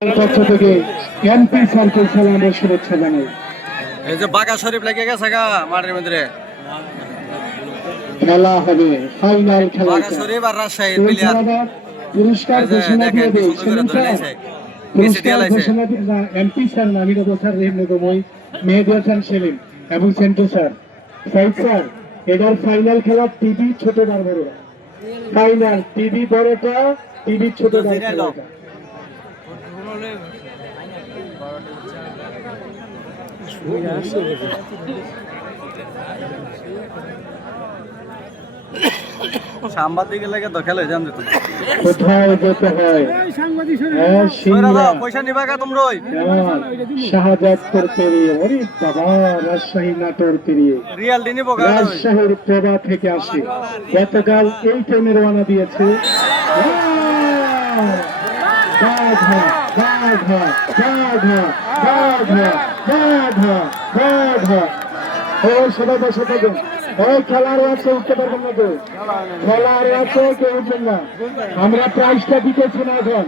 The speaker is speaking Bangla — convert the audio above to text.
পক্ষ থেকে এমপি সার্কেল সালামের শুভেচ্ছা জানাই। এই যে বাঘা শরীফ লেগে গেছে গা মাঠের মধ্যে খেলা হবে ফাইনাল খেলা। বাঘা শরীফ আর রাজশাহীর প্লেয়ার পুরস্কার ঘোষণা দিয়ে দেয় পুরস্কার ঘোষণা দিয়ে এমপি স্যার নামিদ স্যার রেহমতুল্লাহ মেহেদী হাসান সেলিম এবং সেন্টু স্যার সাইদ স্যার এটার ফাইনাল খেলা টিভি ছোটটার বড়রা ফাইনাল টিভি বড়টা টিভি ছোটটার খেলাটা সাংবাদিকের লাগে তো খেলে জানতে তো কোথায় যেতে হয় পয়সা নিবা কা তোমরা শাহজাদপুর পেরিয়ে ওরে বাবা রাজশাহী নাটোর পেরিয়ে রিয়ালটি নিব রাজশাহীর প্রভা থেকে আসে গতকাল এই ট্রেনে রওনা দিয়েছে বাঘা বাঘা বাঘা বাঘা বাঘা বাঘা ও সবাই বসে থাকুন। ওই খেলার আছে উঠতে পারবেন না কেউ, খেলার আছে কেউ উঠবেন না। আমরা প্রাইজটা দিতেছি না এখন।